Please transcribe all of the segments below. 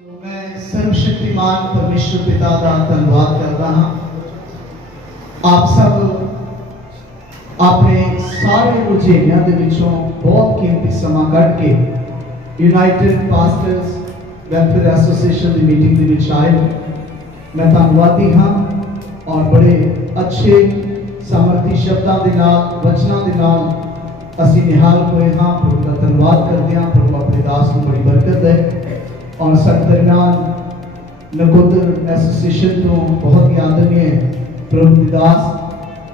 तो मैं सर्वशक्तिमान परमेश्वर पिता का धन्यवाद करता हाँ। आप सब अपने सारे रुझेवियां दे विचों बहुत कीमती समा कट के यूनाइटेड पास्टर्स वेलफेयर एसोसिएशन की मीटिंग के विच आए। मैं धन्यवादी हाँ और बड़े अच्छे सामर्थी शब्दों के नाल वचनों के नाल असीं निहाल होए हाँ। प्रभु का धन्यवाद करते हैं। प्रभु अपने दास को बड़ी बरकत है और साडे दरमियान नकोदर एसोसिएशन तो बहुत ही आदरणीय प्रभु दास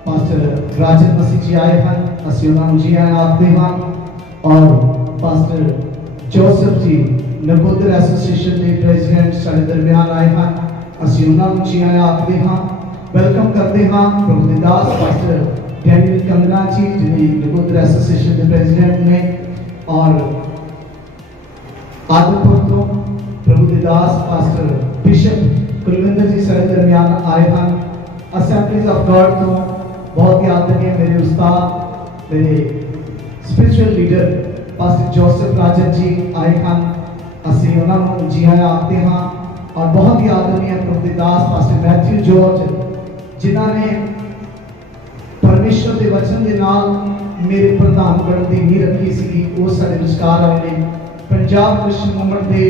पास्टर राजन मसीह जी आए हैं। असीं उन्हां नूं जी आया आखदे हां और पास्टर जोसेफ जी नकोदर एसोसिएशन के प्रेजिडेंट साडे दरमियान आए हैं। असीं उन्हां नूं जी आया आखदे हां। वेलकम करते हाँ प्रभु दास पास्टर डैनियल कंगना जी जिन्हें नकोदर एसोसिएशन के प्रेजिडेंट ने और आदमपुर तो प्रभु दास पास्टर बिशप कुलविंदर जी सारे दरमियान आए हैं। असेंबलीज ऑफ गॉड तो बहुत ही आदरणीय मेरे उस्ताद मेरे spiritual leader pastor Joseph Rajan जी आए हैं। असीं उन्हां नूं जी आया आखदे हां और बहुत ही आदरणीय प्रभु दास पास्टर मैथ्यू जॉर्ज जिन्होंने परमेश्वर के वचन के नाल मेरे प्रधान बनने की नींह रखी सी। वो साडे विचकार आए ने। पंजाब क्रिश्चियन मूवमेंट के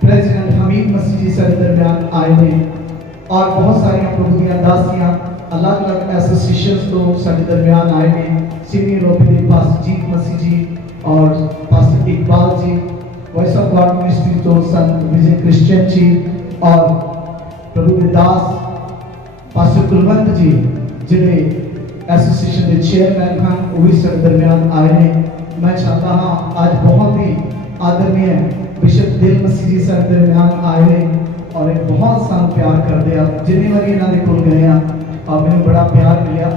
प्रेजिडेंट हमीद मसीह जी साडे दरमियान आए ने और बहुत सारिया प्रभु दी दासियां अलग अलग एसोसिएशंस तो साडे दरमियान आए ने। Senior OPD pastor Jeet Masih ji और pastor Iqbal ji voice of God ministry तो संत विजय क्रिश्चियन जी और प्रभु के दास पास्टर कुलवंत जी जिन्हें एसोसिएशन के चेयरमैन हैं वो भी साडे दरमियान आए हैं। मैं चाहता हाँ आज बहुत ही आदरणीय बिशप दिल मसीह जी साडे दरमियान आए हैं और एक बहुत सानू प्यार करते हैं। जिन्नी बारी इन्हों के कोल गए और मैंने बड़ा प्यार मिला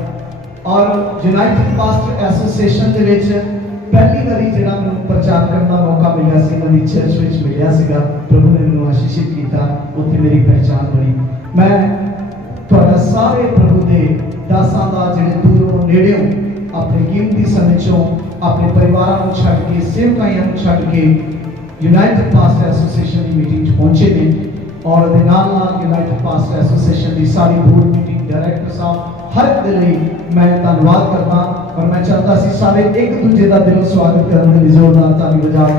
और यूनाइटेड पास्टर एसोसिएशन के पहली बारी जो मैं प्रचार करने का मौका मिला सी मेरी चर्च में मिलिया सीगा। प्रभु ने मैंने आशीषित किया उत्थे मेरी पहचान बनी। मैं तुहाडा सारे प्रभु के दासां दा जिहड़े दूरों नेड़ेों अपने कीमती समय चों अपने परिवारों को छड्ड के सेवकाइयां को छड्ड के यूनाइटेड पास्टर एसोसिएशन की मीटिंग पहुंचे ने और यूनाइटेड पास्टर एसोसिएशन की सारी बोर्ड मीटिंग डायरेक्टर साहब हर एक दे लई मैं धन्यवाद करदा और मैं चाहता सी सारे एक दूजे का दिलों स्वागत करने की जोरदार ताली बजाओ।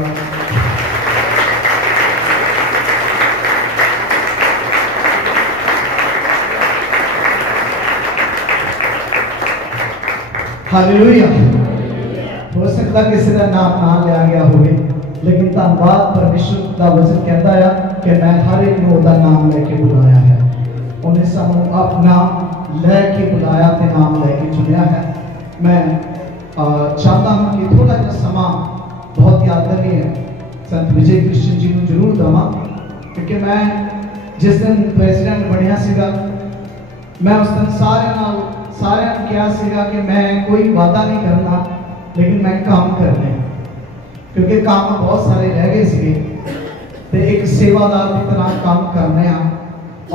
हालेलुया। हो सकता किसी का नाम ना लिया गया हो लेकिन धन्यवाद परमेश्वर का वचन कहता है कि मैं हर एक को उसका नाम लेके बुलाया है। उन्हें सानू अपना लेके बुलाया ते नाम लेके चुनिया है। मैं चाहता हूँ कि थोड़ा सा समा बहुत याद करनी है संत विजय क्रिश्चियन जी को जरूर दवा क्योंकि मैं जिस दिन प्रेसिडेंट बनया सीगा मैं उस दिन सारे कहा सीगा कि मैं कोई वादा नहीं करना लेकिन मैं काम करने क्योंकि काम बहुत सारे रह गए थे तो एक सेवादार की तरह काम करने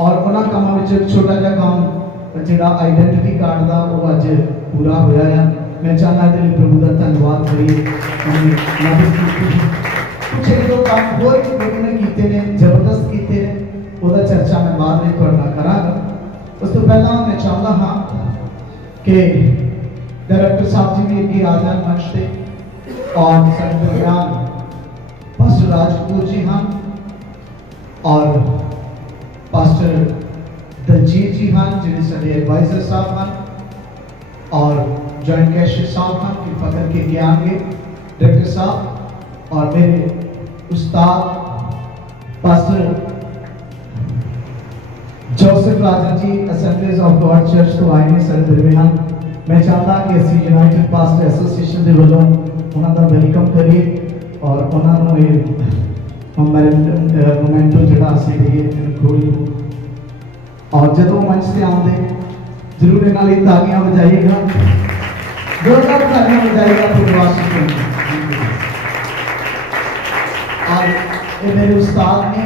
और उन्होंने कामों में एक छोटा जहा काम जो आइडेंटिटी कार्ड का वो अज पूरा होया है। मैं चाहना कि प्रभु का धन्यवाद करिए। कुछ एक दो काम होर प्रभु ने किए ने जबरदस्त किए हैं वह चर्चा मैं बाद में थोड़ा करा। उस तो पहला मैं चाहता हाँ कि डायरेक्टर साहब जी भी अगे आ जाए मंच पे और साडे दरमियान पास्टर राजपूत जी हाँ और पास्टर दलजीत जी हाँ जिन्हें साडे एडवाइजर साहब हैं और जॉइंट कैशियर साहब हैं कृपा करके के आएंगे डायरेक्टर साहब और मेरे उस्ताद pastor Joseph Rajan ji assemblies of God church तो आए हैं सारे दरमियान। मैं चाहता कि असी यूनाइटेड पास्टर एसोसिएशन के वालों उन्होंने वेलकम करिए और उन्होंने मोमेंटो जो थोड़ी और जो मंच से आते जरूर इन्होंने तालियां बजाइएगा जोरदार तालियां बजाइएगा। और ये मेरे उस्ताद ने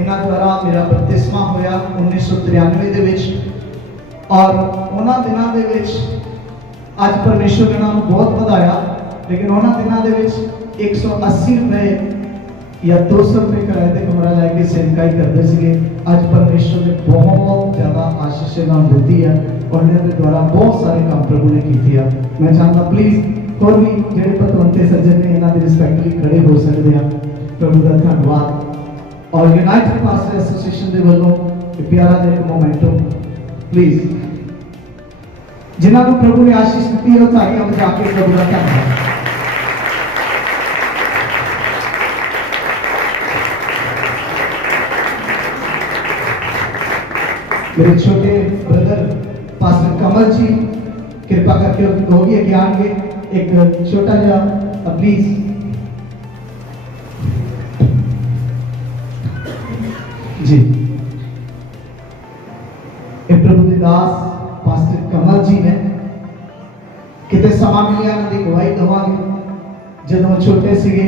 इन्होंने द्वारा मेरा बपतिस्मा होया 1993 और उन्होंने दिनों के अज परमेश्वर ने नाम बहुत बढ़ाया लेकिन उन्होंने दिनों के 180 रुपए या 200 रुपये किराए का कमरा लैके सेवकाई करते थे। अज परमेश्वर ने बहुत ज़्यादा आशीष दी है और इन्होंने द्वारा बहुत सारे काम प्रभु ने किए हैं। मैं चाहता प्लीज़ और भी जो पतवंते सज्जन ने इन्होंने रिस्पैक्टली खड़े हो सकते हैं। प्रभु का धन्यवाद। और यूनाइटेड पास्टर एसोसीएशन के वालों प्यारा जिहा एक मोमेंटो प्लीज़ जिन्होंने प्रभु ने आशीष दी है तालियां बजा के प्रभु का धन्यवाद। मेरे छोटे ब्रदर पास्टर कमल जी कृपा करके होगी आगे आएंगे। एक छोटा जा प्लीज जी प्रभु के दास पास्टर कमल जी ने कितने समा मिलिया उन्होंने गवाही दवांगे। जदों छोटे सीगे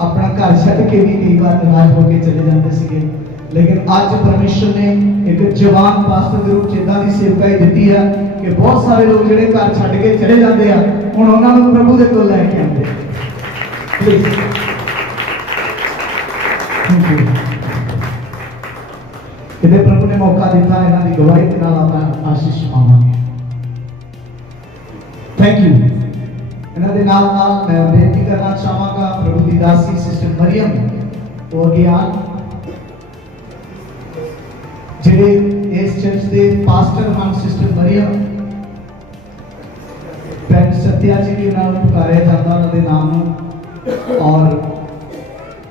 अपना घर छड्ड के भी कई बार नाराज होकर चले जाते सीगे, लेकिन आज परमेश्वर ने एक जवान पास्टर के रूप में इदां दी सेवकाई दी है कि बहुत सारे लोग जिहड़े घर छड्ड के चले जाते हैं हुण उन्हां नूं प्रभु दे कोल लैके आउंदे। Please thank you. इहदे प्रभु ने मौका दिता इन्हां दी गवाही दे नाल आपां आशीष पावांगे। Thank you. इन्हां दे नाल मैं बेनती करना चाहांगा प्रभु दी दासी सिस्टर मरियम वो अगे आन जिहड़े इस चर्च के पास्टर हैं। सिस्टर मरियम भैन सत्या जी भी उन्होंने पुकारिया जाता उन्होंने नाम और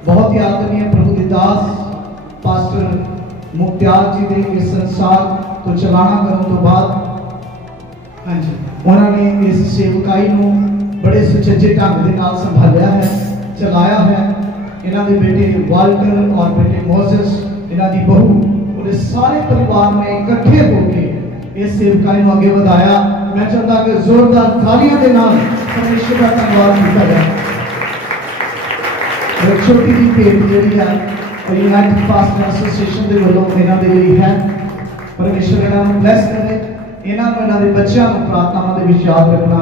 बहुत ही आदरणीय प्रभु के दास पास्टर मुख्तार जी ने इस संसार को चलाना करने तो बाद हाँ जी उन्होंने इस सेवकाई को बड़े सुचज्जे ढंग के नाल संभालिया है चलाया है। इन्हों के बेटे वाल्टर और बेटे मोसेस इन्हों की बहू और सारे परिवार ने इकट्ठे होकर इस सेवकाई को आगे बढ़ाया। मैं चाहता कि जोरदार तालियों के नाल परमेश्वर का धन्यवाद किया जाए। एक छोटी सी भेंट जी है यूनाइटेड पास्टर एसोसीएशन के वालों इन्हों के लिए है। परमेश्वर इन्होंने ब्लैस करे, इन्होंने इन्हों के बच्चों को प्रार्थनावां दे विच याद रखना।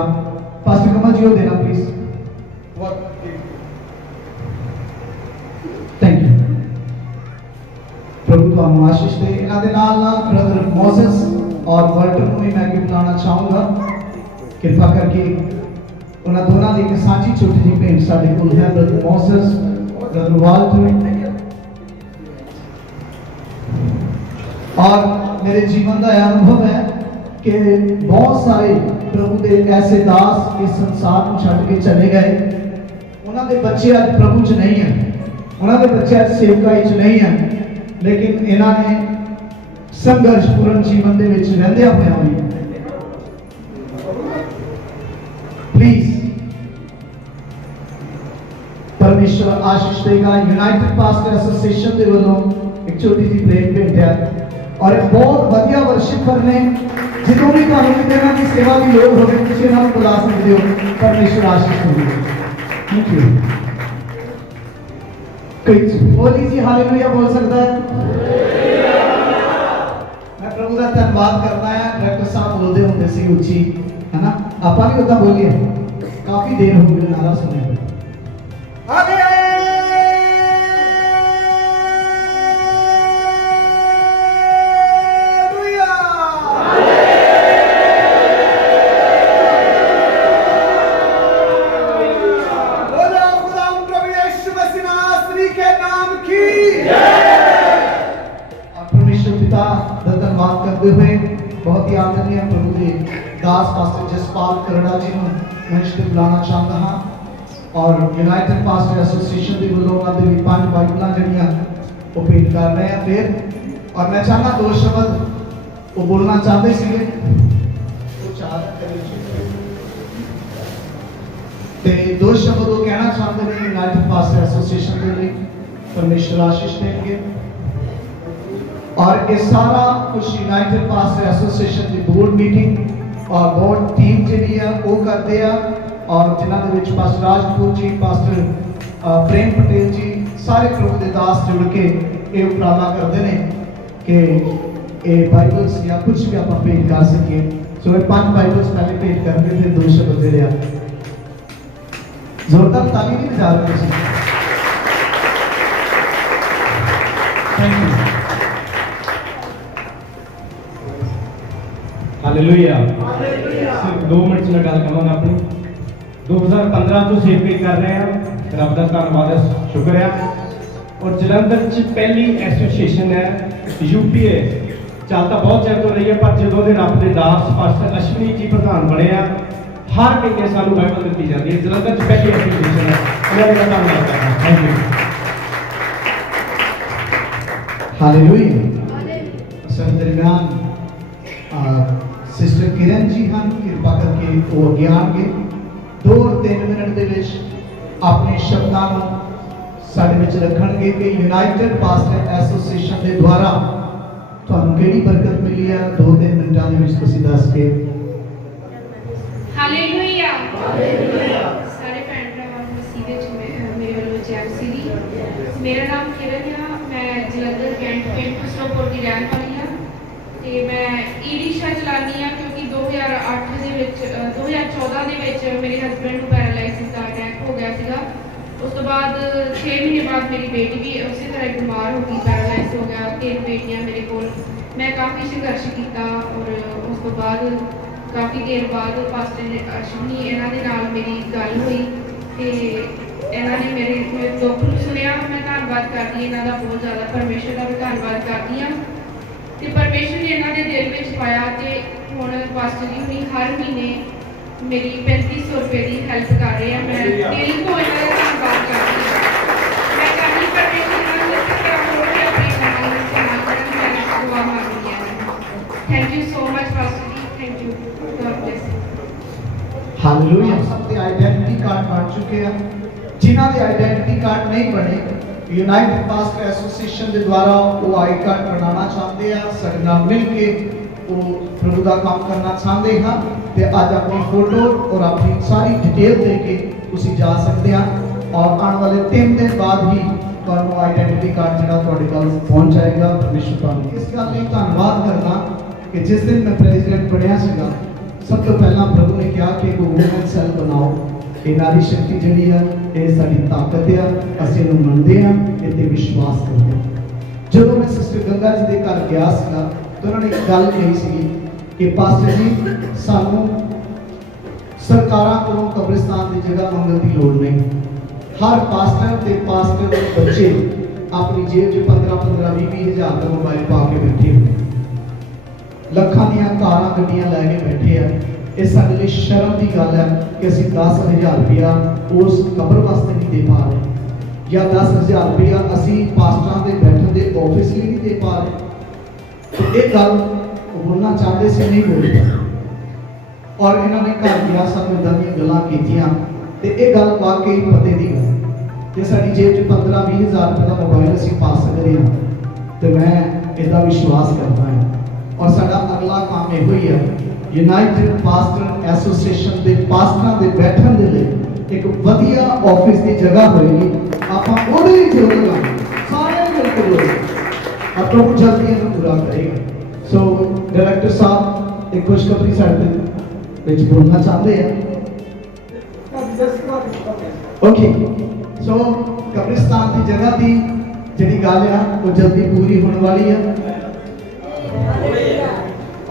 पास्टर कमल जी को देना प्लीज। Thank you. प्रभु तुहानू आशीष दे। इन्हां दे नाल नाल ब्रदर मोसेस और वाल्टर को भी मैं अगे बुलाना चाहूँगा। कृपा करके उन्हां दोनों की एक सांझी छोटी जी भेंट साडे कोल है। ब्रदर मोसेस ब्रदर वाल्टर और मेरे जीवन का यह अनुभव है कि बहुत सारे प्रभु के ऐसे दास इस संसार को छड्ड के चले गए। उन्होंने बच्चे आज प्रभु च नहीं है, उन्होंने बच्चे आज सेवकाई च नहीं है, लेकिन इन्होंने संघर्षपूर्ण जीवन के विच रहिंदे होए भी प्लीज परमेश्वर आशीष देगा। यूनाइटेड पास्टर एसोसीएशन के वालों एक छोटी सी प्रेम भेंट है और एक बहुत वधिया वर्शिपर ने जो भी तुहानू किते ना की सेवा की लोड़ होवे तुसीं इन्हां नूं बुला सकदे हो। परमेश्वर आशीष देवे। Thank you. कोई बोली जी हालेलुया बोल सकता है? मैं प्रभु का धन्यवाद करना है। डायरेक्टर साहब बोलते होंगे सी उच्ची है ना, आपां भी उदा बोलिए। काफी देर हो गई नारा सुने बहुत ही आदरणीय प्रभु के दास पास्टर जसपाल करड़ा जी को मंच पर बुलाना चाहता हाँ और यूनाइटेड पास्टर एसोसीएशन के वालों उन्होंने भी 5 बाइबल जड़ियाँ वो भेंट कर रहे हैं फिर। और मैं चाहना 2 शब्द वो बोलना चाहते थे ते 2 शब्द वो कहना चाहते हैं यूनाइटेड पास्टर एसोसीएशन के लिए। परमेश्वर आशीष देंगे और ये सारा कुछ यूनाइटेड पास्टर एसोसीएशन की बोर्ड मीटिंग और बोर्ड टीम जी है वो करते हैं और जिन्होंने पास्टर राजपूत जी पास्टर प्रेम पटेल जी सारे प्रभु के दास जुड़ के ये उपराला करते हैं कि ये बाइबल्स या कुछ भी आप भेंट कर सकिए। सो ये 5 बाइबल्स पहले भेंट करके फिर 2 शब्द दे रहा जोरदार ताली नहीं बजा रहे। Thank you. हालेलुया। सिर्फ 2 मिनट में गल करूँगा अपनी 2015 तो सेवकी कर रहे हैं, रब का धन्यवाद है, शुक्र है। और जलंधर च पहली एसोसीएशन है यूपीए चलता बहुत चेर तो रही है, पर जो रब के दास पास्टर अश्विनी जी प्रधान बने हैं, हर महीने सानू बाइबल दी जाती है। जलंधर च पहली एसोसीएशन है, मैं धन्यवाद करता हूं। Thank you. हालेलुया। सर दरमियान सिस्टर किरण जी हैं, कृपा करके वो अगे आएंगे 2 और 3 मिनट ਦੇ ਵਿੱਚ ਆਪਣੇ ਸ਼ਬਦਾਂ ਨੂੰ ਸਾਡੇ ਵਿੱਚ ਰੱਖਣਗੇ ਕਿ ਯੂਨਾਈਟਿਡ ਪਾਸਟਰ ਐਸੋਸੀਏਸ਼ਨ ਦੇ ਦੁਆਰਾ ਤੁਹਾਨੂੰ ਕਿਹੜੀ ਬਰਕਤ ਮਿਲੀ ਹੈ। 2-3 ਮਿੰਟਾਂ ਦੇ ਵਿੱਚ ਤੁਸੀਂ ਦੱਸ ਕੇ। Hallelujah hallelujah. ਸਾਰੇ ਭੈਣ ਭਰਾਵਾਂ ਨੂੰ ਮਸੀਹ ਵਿੱਚ ਮੇਰੇ ਵੱਲੋਂ ਜੈ ਮਸੀਹ ਦੀ। ਮੇਰਾ ਨਾਮ ਕਿਰਨ ਆ, ਮੈਂ ਜਲੰਧਰ ਕੈਂਟ ਪਿੰਡ ਖੁਸਰੋਪੁਰ ਦੀ ਰਹਿਣ ਵਾਲੀ ਹਾਂ ਤੇ ਮੈਂ ਈ-ਰਿਕਸ਼ਾ ਚਲਾਉਂਦੀ ਹਾਂ ਕਿਉਂਕਿ 2014 ਦੇ ਵਿੱਚ ਮੇਰੇ ਹਸਬੈਂਡ ਨੂੰ ਪੈਰਾਲਾਈਸਿਸ ਦਾ ਅਟੈਕ ਹੋ ਗਿਆ ਸੀਗਾ। ਉਸ ਤੋਂ ਬਾਅਦ 6 ਮਹੀਨੇ ਬਾਅਦ ਮੇਰੀ ਬੇਟੀ ਵੀ ਉਸੇ ਤਰ੍ਹਾਂ ਬਿਮਾਰ ਹੋ ਗਈ, ਪੈਰਾਲਾਈਜ਼ ਹੋ ਗਿਆ। 3 ਬੇਟੀਆਂ ਮੇਰੇ ਕੋਲ। ਮੈਂ ਕਾਫੀ ਸੰਘਰਸ਼ ਕੀਤਾ ਔਰ ਉਸ ਤੋਂ ਬਾਅਦ ਕਾਫੀ ਦੇਰ ਬਾਅਦ ਪਾਸਟਰ ਅਸ਼ਵਨੀ ਇਹਨਾਂ ਦੇ ਨਾਲ ਮੇਰੀ ਗੱਲ ਹੋਈ ਤੇ ਇਹਨਾਂ ਨੇ ਮੇਰੇ ਦੁੱਖ ਨੂੰ ਸੁਣਿਆ। ਮੈਂ ਧੰਨਵਾਦ ਕਰਦੀ ਇਹਨਾਂ ਦਾ, ਬਹੁਤ ਜ਼ਿਆਦਾ ਪਰਮੇਸ਼ਰ ਦਾ ਵੀ ਧੰਨਵਾਦ ਕਰਦੀ ਹਾਂ ਤੇ ਪਰਮੇਸ਼ਰ ਨੇ ਇਹਨਾਂ ਦੇ ਦਿਲ ਵਿੱਚ ਪਾਇਆ ਤੇ ਹੁਣ ਪਾਸਟਰ ਜੀ ਹੁਣੀ ਹਰ ਮਹੀਨੇ ਮੇਰੀ 3500 ਰੁਪਏ ਦੀ ਹੈਲਪ ਕਰ ਰਹੇ ਆ। ਮੈਂ ਦਿਲ ਤੋਂ ਇਹਨਾਂ ਦਾ ਧੰਨਵਾਦ ਕਰਦੀ ਹਾਂ। ਮੈਂ ਕਹਿੰਦੀ ਪਰਮੇਸ਼ਰ ਨਾਲ ਇਸੇ ਤਰ੍ਹਾਂ ਹੋਰ ਵੀ ਆਪਣੀ ਕਮਾਈ ਨੂੰ ਇਸਤੇਮਾਲ ਕਰਨ ਮੈਂ ਦੁਆ ਮੰਗਦੀ ਹਾਂ। Thank you so much pastor ji, thank you, God bless you. Hallelujah. ਸਭ ਦੇ ਆਇਡੈਂਟੀਟੀ ਕਾਰਡ ਬਣ ਚੁੱਕੇ ਆ। ਜਿਨ੍ਹਾਂ ਦੇ ਆਇਡੈਂਟੀਟੀ ਕਾਰਡ ਨਹੀਂ ਬਣੇ, ਯੂਨਾਈਟਿਡ ਪਾਸਟਰ ਐਸੋਸੀਏਸ਼ਨ ਦੇ ਦੁਆਰਾ ਉਹ ਆਈ ਕਾਰਡ ਬਣਾਉਣਾ ਚਾਹੁੰਦੇ ਆ। ਸਾਡੇ ਨਾਲ ਮਿਲ ਕੇ ਉਹ ਪ੍ਰਭੂ ਦਾ ਕੰਮ ਕਰਨਾ ਚਾਹੁੰਦੇ ਹਾਂ ਤੇ ਅੱਜ ਆਪਣੀ ਫੋਟੋ ਔਰ ਆਪਣੀ ਸਾਰੀ ਡਿਟੇਲ ਦੇ ਕੇ ਤੁਸੀਂ ਜਾ ਸਕਦੇ ਆ ਔਰ ਆਉਣ ਵਾਲੇ 3 ਦਿਨ ਬਾਅਦ ਹੀ ਤੁਹਾਨੂੰ ਆਇਡੈਂਟੀਟੀ ਕਾਰਡ ਜਿਹੜਾ ਤੁਹਾਡੇ ਕੋਲ ਪਹੁੰਚ ਜਾਏਗਾ। ਪਰਮੇਸ਼ਰ ਤੁਹਾਨੂੰ ਇਸ ਗੱਲ ਲਈ ਧੰਨਵਾਦ ਕਰਦਾ ਕਿ ਜਿਸ ਦਿਨ ਮੈਂ ਪ੍ਰੈਜ਼ੀਡੈਂਟ ਬਣਿਆ ਸੀਗਾ, ਸਭ ਤੋਂ ਪਹਿਲਾਂ ਪ੍ਰਭੂ ਨੇ ਕਿਹਾ ਕਿ ਇੱਕ ਵੂਮਨ ਸੈੱਲ ਬਣਾਓ। ਇਹ ਨਾਰੀ ਸ਼ਕਤੀ ਜਿਹੜੀ ਆ, ਇਹ ਸਾਡੀ ਤਾਕਤ ਆ, ਅਸੀਂ ਇਹਨੂੰ ਮੰਨਦੇ ਆ, ਇਹ ਤੇ ਵਿਸ਼ਵਾਸ ਕਰਦੇ ਆ। ਜਦੋਂ ਮੈਂ ਸਿਸਟਰ ਗੰਗਾ ਜੀ ਦੇ ਘਰ ਗਿਆ ਸੀਗਾ ਤਾਂ ਉਹਨਾਂ ਨੇ ਇੱਕ ਗੱਲ ਕਹੀ ਸੀਗੀ ਕਿ ਪਾਸਟਰ ਜੀ ਸਾਨੂੰ ਸਰਕਾਰਾਂ ਕੋਲੋਂ ਕਬਰਿਸਤਾਨ ਦੀ ਜਗ੍ਹਾ ਮੰਗਣ ਦੀ ਲੋੜ ਨਹੀਂ। ਹਰ ਪਾਸਟਰ ਤੇ ਪਾਸਟਰ ਦੇ ਬੱਚੇ ਆਪਣੀ ਜੇਬ 'ਚ 15-20 ਹਜ਼ਾਰ ਦਾ ਮੋਬਾਈਲ ਪਾ ਕੇ ਬੈਠੇ ਹੋਏ, ਲੱਖਾਂ ਦੀਆਂ ਕਾਰਾਂ ਗੱਡੀਆਂ ਲੈ ਕੇ ਬੈਠੇ ਆ। ਇਹ ਸਾਡੇ ਲਈ ਸ਼ਰਮ ਦੀ ਗੱਲ ਹੈ ਕਿ ਅਸੀਂ 10,000 ਰੁਪਇਆ ਉਸ ਕਬਰ ਵਾਸਤੇ ਨਹੀਂ ਦੇ ਪਾ ਰਹੇ ਜਾਂ 10,000 ਰੁਪਇਆ ਅਸੀਂ ਪਾਸਟਰਾਂ ਦੇ ਬੈਠਣ ਦੇ ਆਫਿਸ ਲਈ ਨਹੀਂ ਦੇ ਪਾ ਰਹੇ। ਇਹ ਗੱਲ ਬੋਲਣਾ ਚਾਹते ਸੀ, नहीं बोल पाए और इन्होंने घर गया सानू इदां दी गल्लां कीतियां ते ये गल वाकई पते दी गल जे साडी जेब च 15-20 हज़ार रुपए दा मोबाइल असीं पा सकदे हां ते मैं इहदा विश्वास करदा हां। और साडा अगला काम इहो ही है, यूनाइटेड पास्टर एसोसीएशन दे पास्टरां दे बैठण दे लई एक वधिया ऑफिस दी जगह होएगी। आपां ओहदे ही जोड़ांगे, सारे मिलकर जोड़ांगे और प्रभु जल्दी इहनूं पूरा करेगा। सो डायरेक्टर साहब एक खुशखबरी साडे विच बोलना चाहते हैं। ओके, सो कब्रिस्तान की जगह की जिहड़ी गल है वो जल्दी पूरी होने वाली है।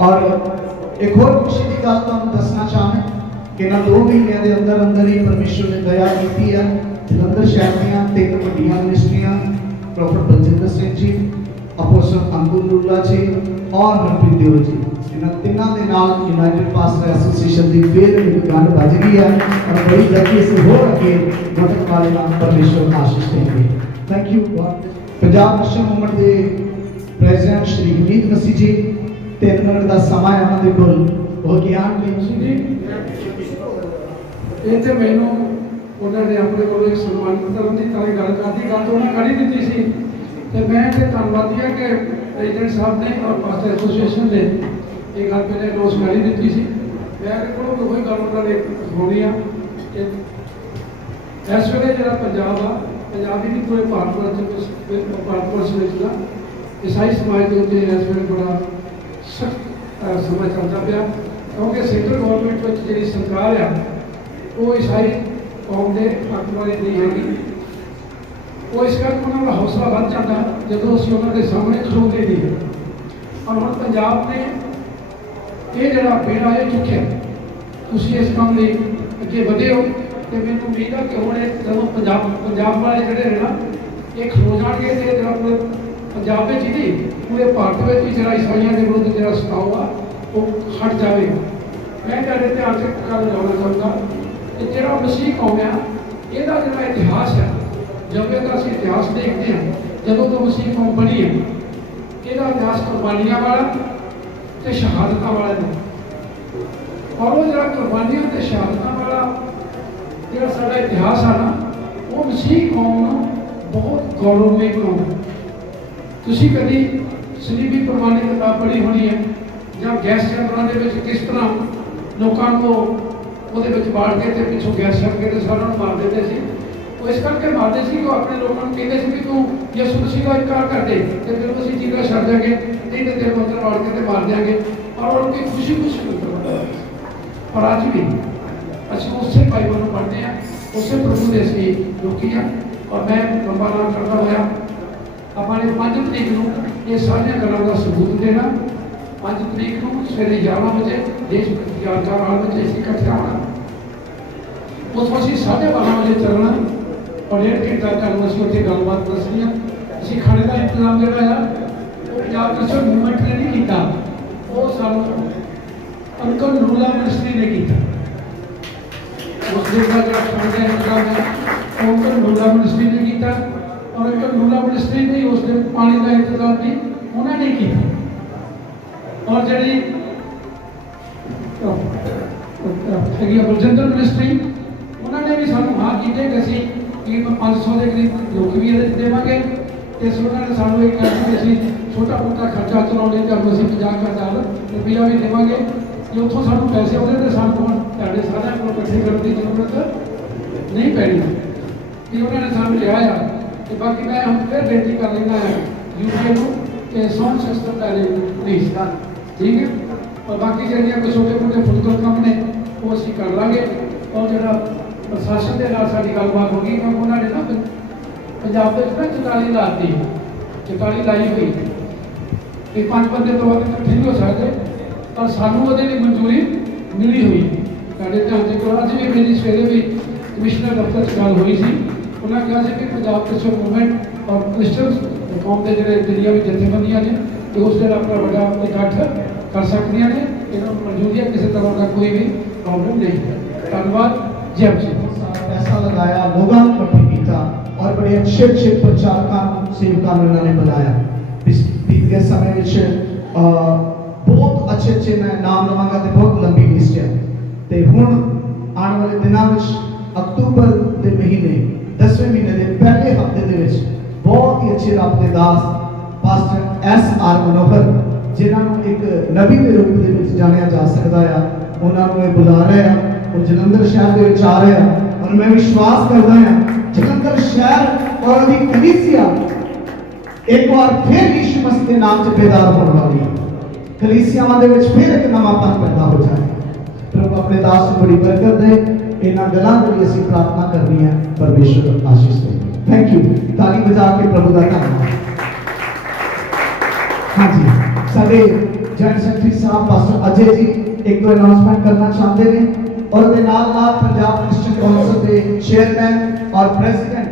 और एक और खुशी की गल तुहानूं दसना चाहां कि इन्हां 2 महीनों के अंदर अंदर ही परमेश्वर ने दया की है। जलंधर शहर दीआं 3 वड्डियां मिनिस्ट्रियां प्रॉफिट बलजिंदर सिंह जी, अपोस्टल अंकुरुल्ला जी और हरप्रीत देव जी, इन्हां तिन्हां दे नाल यूनाइटेड पास्टर एसोसीएशन की फिर एक गंढ बज गई है और बड़ी गति से हो अगे बढ़ने वाले नाम परमेश्वर आशीष देंगे। Thank you God. Punjab mission movement के प्रेसिडेंट श्री हमीद मसीह जी 3 मिनट का समा है उन्होंने कोल वो ज्ञान मसीह जी इतने मैनू उन्होंने अपने को एक सम्मानित करने की तरह गल करती गल तो उन्हें करी दी सी तो मैं तो धन्यवादी है कि प्रेसिडेंट साहब ने और पास्टर एसोसीएशन ने ये गल पहले अनाउंस करी दी सी। मैं को कोई गल उन्होंने होनी है इस वे जो पंजाब आ पंजाब ही नहीं पूरे भारतवर्ष में ईसाई समाज के उत्ते इस वे बड़ा सख्त समय चलता पाया क्योंकि सेंट्रल गवर्नमेंट में जी सरकार आ वो ईसाई कौम के हक वाली नहीं हैगी। ਉਹ ਇਸ ਕਰਕੇ ਉਹਨਾਂ ਦਾ ਹੌਸਲਾ ਵੱਧ ਜਾਂਦਾ ਜਦੋਂ ਅਸੀਂ ਉਹਨਾਂ ਦੇ ਸਾਹਮਣੇ ਖਲੋਤੇ ਨਹੀਂ। ਔਰ ਹੁਣ ਪੰਜਾਬ ਨੇ ਇਹ ਜਿਹੜਾ ਬੇੜਾ ਇਹ ਚੁੱਕਿਆ, ਤੁਸੀਂ ਇਸ ਕੰਮ ਲਈ ਅੱਗੇ ਵਧੇ ਹੋ ਤੇ ਮੈਨੂੰ ਉਮੀਦ ਹੈ ਕਿ ਹੁਣ ਇਹ ਜਦੋਂ ਪੰਜਾਬ ਵਾਲੇ ਜਿਹੜੇ ਨੇ ਨਾ ਇਹ ਖਲੋ ਜਾਣਗੇ ਤੇ ਜਿਹੜਾ ਪੂਰੇ ਪੰਜਾਬ ਵਿੱਚ ਹੀ ਨਹੀਂ ਪੂਰੇ ਭਾਰਤ ਵਿੱਚ ਵੀ ਜਿਹੜਾ ਈਸਾਈਆਂ ਦੇ ਵਿਰੁੱਧ ਜਿਹੜਾ ਸਤਾਓ ਆ ਉਹ ਹਟ ਜਾਵੇਗਾ। ਮੈਂ ਤੁਹਾਡੇ ਧਿਆਨ 'ਚ ਇੱਕ ਗੱਲ ਲਾਉਣਾ ਚਾਹੁੰਦਾ ਕਿ ਜਿਹੜਾ ਮਸੀਹ ਕੌਮ ਆ ਇਹਦਾ ਜਿਹੜਾ ਇਤਿਹਾਸ ਹੈ, ਜਦੋਂ ਦਾ ਅਸੀਂ ਇਤਿਹਾਸ ਦੇਖਦੇ ਹਾਂ ਜਦੋਂ ਤੋਂ ਮਸੀਹ ਕੌਮ ਬਣੀ ਹੈ, ਇਹਦਾ ਇਤਿਹਾਸ ਕੁਰਬਾਨੀਆਂ ਵਾਲਾ ਤੇ ਸ਼ਹਾਦਤਾਂ ਵਾਲਾ ਹੈ। ਔਰ ਉਹ ਜਿਹੜਾ ਕੁਰਬਾਨੀਆਂ ਤੇ ਸ਼ਹਾਦਤਾਂ ਵਾਲਾ ਜਿਹੜਾ ਸਾਡਾ ਇਤਿਹਾਸ ਆ ਨਾ ਉਹ ਮਸੀਹ ਕੌਮ ਨੂੰ ਬਹੁਤ ਗੌਰਵਮਈ ਬਣਾਉਂਦਾ। ਤੁਸੀਂ ਕਦੀ ਸਲੀਬੀ ਕੁਰਬਾਨੀ ਕਿਤਾਬ ਪੜ੍ਹੀ ਹੋਣੀ ਹੈ ਜਾਂ ਗੈਸ ਚੈਂਬਰਾਂ ਦੇ ਵਿੱਚ ਕਿਸ ਤਰ੍ਹਾਂ ਲੋਕਾਂ ਨੂੰ ਉਹਦੇ ਵਿੱਚ ਬਾੜ ਕੇ ਤੇ ਪਿੱਛੋਂ ਗੈਸ ਛੱਡ ਕੇ ਤੇ ਸਾਰਿਆਂ ਨੂੰ ਮਾਰ ਦਿੰਦੇ ਸੀ। ਉਹ ਇਸ ਕਰਕੇ ਮਾਰਦੇ ਸੀ ਕਿ ਉਹ ਆਪਣੇ ਲੋਕਾਂ ਨੂੰ ਕਹਿੰਦੇ ਸੀ ਵੀ ਤੂੰ ਯਿਸੂ ਮਸੀਹ ਦਾ ਇਨਕਾਰ ਕਰ ਦੇ ਤੇ ਫਿਰ ਅਸੀਂ ਜੀਵਨ ਛੱਡ ਦਿਆਂਗੇ, ਨਹੀਂ ਤੇ ਤੇਰੇ ਅੰਦਰ ਵਾੜ ਕੇ ਤੇ ਮਾਰ ਦਿਆਂਗੇ। ਔਰ ਉਹਨਾਂ ਦੀ ਖੁਸ਼ੀ ਔਰ ਅੱਜ ਵੀ ਅਸੀਂ ਉਸੇ ਬਾਈਬਲ ਨੂੰ ਪੜ੍ਹਦੇ ਹਾਂ, ਉਸੇ ਪ੍ਰਭੂ ਦੇ ਅਸੀਂ ਲੋਕੀ ਹਾਂ। ਔਰ ਮੈਂ ਲੰਬਾ ਨਾਮ ਕਰਦਾ ਹੋਇਆ ਆਪਾਂ ਨੇ 5 ਤਰੀਕ ਨੂੰ ਇਹ ਸਾਰੀਆਂ ਗੱਲਾਂ ਦਾ ਸਬੂਤ ਦੇਣਾ। 5 ਤਰੀਕ ਨੂੰ ਸਵੇਰੇ 11 ਵਜੇ ਦੇਸ਼ ਜਾਣਕਾਰ ਹਾਲ ਵਿੱਚ ਅਸੀਂ ਇਕੱਠੇ ਹੋਣਾ। ਉਸ ਤੋਂ ਅਸੀਂ 12:30 ਵਜੇ ਚੱਲਣਾ ਔਰ 1.5 ਘੰਟਾ ਤੁਹਾਨੂੰ ਅਸੀਂ ਉੱਥੇ ਗੱਲਬਾਤ ਦੱਸਣੀ ਆ। ਅਸੀਂ ਖਾਣੇ ਦਾ ਇੰਤਜ਼ਾਮ ਜਿਹੜਾ ਆ ਉਹ ਪੰਜਾਬ ਕ੍ਰਿਸਚਨ ਮੂਵਮੈਂਟ ਨੇ ਨਹੀਂ ਕੀਤਾ, ਉਹ ਸਾਨੂੰ ਅੰਕਲ ਨੂਲਾ ਮਿਨਿਸਟਰੀ ਨੇ ਕੀਤਾ। ਉਸ ਦੇ ਬਾਅਦ ਜਿਹੜਾ ਖਾਣੇ ਦਾ ਇੰਤਜ਼ਾਮ ਹੈ ਉਹ ਅੰਕਲ ਨੂਲਾ ਮਿਨਿਸਟਰੀ ਨੇ ਕੀਤਾ ਔਰ ਅੰਕਲ ਨੂਲਾ ਮਿਨਿਸਟਰੀ ਨੇ ਉਸ ਦਿਨ ਪਾਣੀ ਦਾ ਇੰਤਜ਼ਾਮ ਵੀ ਉਹਨਾਂ ਨੇ ਕੀਤਾ। ਔਰ ਜਿਹੜੀ ਹੈਗੀ ਬਲਜਿੰਦਰ ਮਿਨਿਸਟਰੀ ਉਹਨਾਂ ਨੇ ਵੀ ਸਾਨੂੰ ਹਾਂ ਕੀਤੇ ਕਿ ਅਸੀਂ 500 ਦੇ ਕਰੀਬ ਲੋਕ ਵੀ ਇਹਦੇ ਦੇਵਾਂਗੇ ਤੇ ਉਹਨਾਂ ਨੇ ਸਾਨੂੰ ਇਹ ਕਿਹਾ ਕਿ ਅਸੀਂ ਛੋਟਾ ਮੋਟਾ ਖਰਚਾ ਚਲਾਉਣੇ ਤੇ ਅਸੀਂ 50,000 ਰੁਪਇਆ ਵੀ ਦੇਵਾਂਗੇ। ਜੇ ਉੱਥੋਂ ਸਾਨੂੰ ਪੈਸੇ ਆਉਂਦੇ ਤੇ ਸਾਨੂੰ ਤੁਹਾਡੇ ਸਾਰਿਆਂ ਕੋਲ ਇਕੱਠੇ ਕਰਨ ਦੀ ਜ਼ਰੂਰਤ ਨਹੀਂ ਪੈਣੀ ਕਿ ਉਹਨਾਂ ਨੇ ਸਾਨੂੰ ਲਿਆ ਆ। ਤੇ ਬਾਕੀ ਮੈਂ ਹੁਣ ਫਿਰ ਬੇਨਤੀ ਕਰ ਲੈਂਦਾ ਹਾਂ ਯੂਕੇ ਨੂੰ ਕਿ ਸਾਊਂਡ ਸਿਸਟਮ ਲੈ ਲੈ ਪਲੀਜ਼, ਠੀਕ ਹੈ। ਔਰ ਬਾਕੀ ਜਿਹੜੀਆਂ ਕੋਈ ਛੋਟੇ ਮੋਟੇ ਫੁਲਕਰ ਕੰਮ ਨੇ ਉਹ ਅਸੀਂ ਕਰ ਲਾਂਗੇ। ਔਰ ਜਿਹੜਾ ਪ੍ਰਸ਼ਾਸਨ ਦੇ ਨਾਲ ਸਾਡੀ ਗੱਲਬਾਤ ਹੋ ਗਈ ਕਿਉਂਕਿ ਉਹਨਾਂ ਨੇ ਨਾ ਪੰਜਾਬ ਵਿੱਚ ਨਾ 44 ਲਾਤੀ 44 ਲਾਈ ਹੋਈ ਕਿ 5 ਬੰਦੇ ਤੋਂ ਵੱਧ ਇਕੱਠੇ ਨਹੀਂ ਹੋ ਸਕਦੇ, ਪਰ ਸਾਨੂੰ ਉਹਦੇ ਲਈ ਮਨਜ਼ੂਰੀ ਮਿਲੀ ਹੋਈ। ਸਾਡੇ ਧਿਆਨ 'ਚ ਕੋਲ ਅੱਜ ਵੀ ਮੇਰੀ ਸਵੇਰੇ ਵੀ ਕਮਿਸ਼ਨਰ ਦਫ਼ਤਰ 'ਚ ਗੱਲ ਹੋਈ ਸੀ। ਉਹਨਾਂ ਕਿਹਾ ਸੀ ਕਿ ਪੰਜਾਬ ਕ੍ਰਿਸਚਨ ਮੂਵਮੈਂਟ ਔਰ ਕ੍ਰਿਸਚਨ ਕੌਮ ਦੇ ਜਿਹੜੇ ਦੁਨੀਆ ਵਿੱਚ ਜਥੇਬੰਦੀਆਂ ਨੇ ਤੇ ਉਸ ਦੇ ਆਪਣਾ ਵੱਡਾ ਇਕੱਠ ਕਰ ਸਕਦੀਆਂ ਨੇ। ਇਹਨਾਂ ਨੂੰ ਮਨਜ਼ੂਰੀ ਹੈ, ਕਿਸੇ ਤਰ੍ਹਾਂ ਦਾ ਕੋਈ ਵੀ प्रॉब्लम नहीं है। धन्यवाद। जय जी। पैसा लगाया, लोगों को इकट्ठे किया और बड़े अच्छे अच्छे प्रचारकों सेवकों ने उन्होंने बनाया। बीते समय में बहुत अच्छे अच्छे मैं नाम लवांगा तो बहुत लंबी लिस्ट है। तो हुण आने वाले दिनों में अक्तूबर के महीने 10वें महीने के पहले हफ्ते के बहुत ही अच्छे रब के दास पास्टर S.R. मनोहर जिन्होंने एक नबी के रूप में जानिया जा सकता है, उन्होंने बुला रहे हैं और जलंधर शहर के आ रहे हैं। और मैं विश्वास करता हूं जलंधर शहर और अभी कलीसिया एक बार फिर यीशु मसीह के नाम से बेदार होने वाली है। कलीसियावां दे विच फिर एक नवापन पैदा हो जाए। प्रभु अपने दास को बड़ी बरकत दे। इन्हां गल्लां दे लई असीं प्रार्थना करनी है, परमेश्वर आशीष दे। Thank you. ताली बजा के प्रभु का धन्यवाद। हाँ जी, साडे जॉइंट सेक्रेटरी साहब पास्टर अजय जी एक दो अनाउंसमेंट करना चाहते हैं और पंजाब क्रिश्चियन काउंसिल के चेयरमैन और प्रेसिडेंट